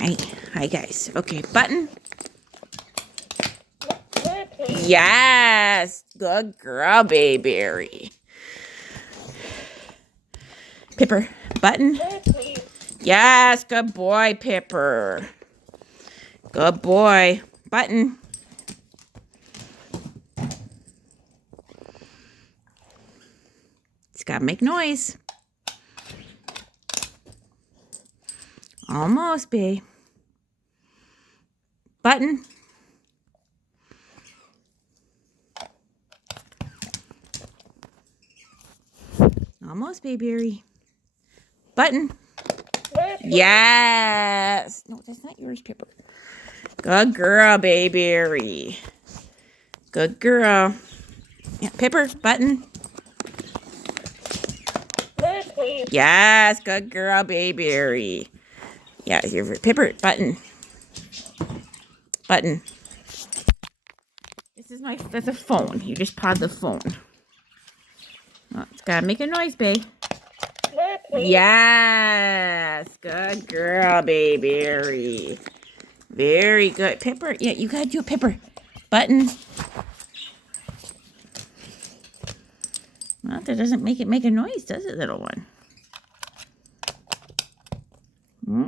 Hi. Hi, guys. Okay, button. Yes. Good girl, Bayberry. Pipper, button. Yes, good boy, Pipper. Good boy. Button. It's got to make noise. Almost, babe. Button. Almost, Bayberry. Button. Yes. No, that's not yours, Pipper. Good girl, Bayberry. Good girl. Yeah, Pipper, button. Yes, good girl, Bayberry. Yeah, your Pipper, button. Button. That's a phone. You just pawed the phone. Oh, it's gotta make a noise, babe. Yes, good girl, Bayberry. Very good. Pipper, yeah, you gotta do it, Pipper. Button. Well, that doesn't make it make a noise, does it, little one?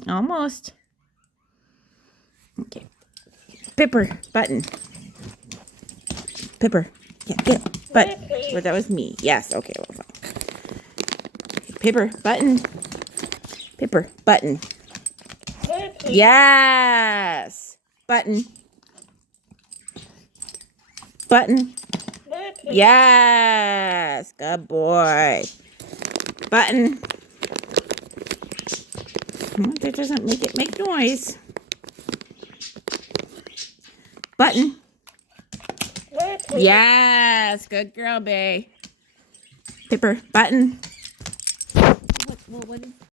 Almost. Okay. Pipper, button. Pipper. Yeah, get it. But, well, that was me. Yes, okay, well, fine. Pipper, button. Pipper, button. Yes. Button. Button. Yes. Good boy. Button. That doesn't make it make noise. Button. Yes. Good girl, Bay. Pipper. Button. What is